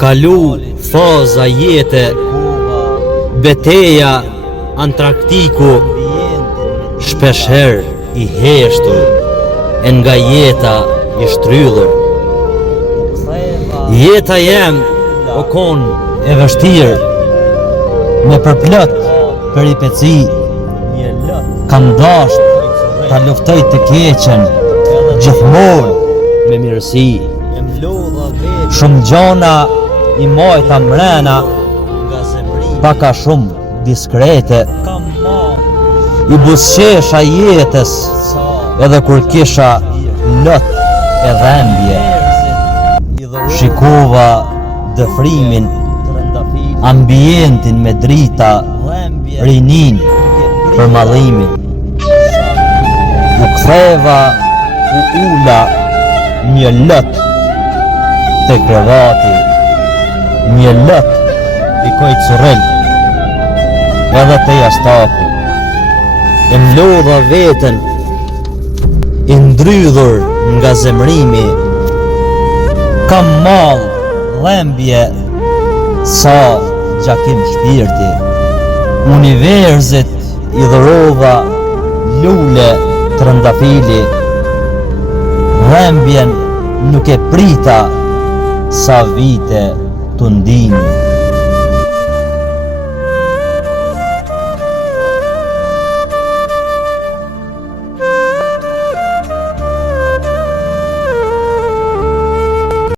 kalu faza jete, beteja Antarktiku, shpesher i heshtur, e nga jeta i shtrydhur. Jeta jem o kon e vështirë, me përplot peripeci, kam dasht ta luftoj të keqen, gjithmonë me mirësi. Shumë gjona i mojta mrena, paka shumë diskrete, i busqesha jetës edhe kur kisha lot e dhembje. Shikova dëfrimin, ambientin me drita, rinin për mallimin. U ktheva u ula një lot te krevati, një lot i kojcurel, edhe te jastaku. E mlodha veten, i ndrydhur nga zemrimi, kam mall, dhembje, sa gjakim shpirti. Universit i dhurova lule trëndafili, dhembjen nuk e prita sa vite të ndimi.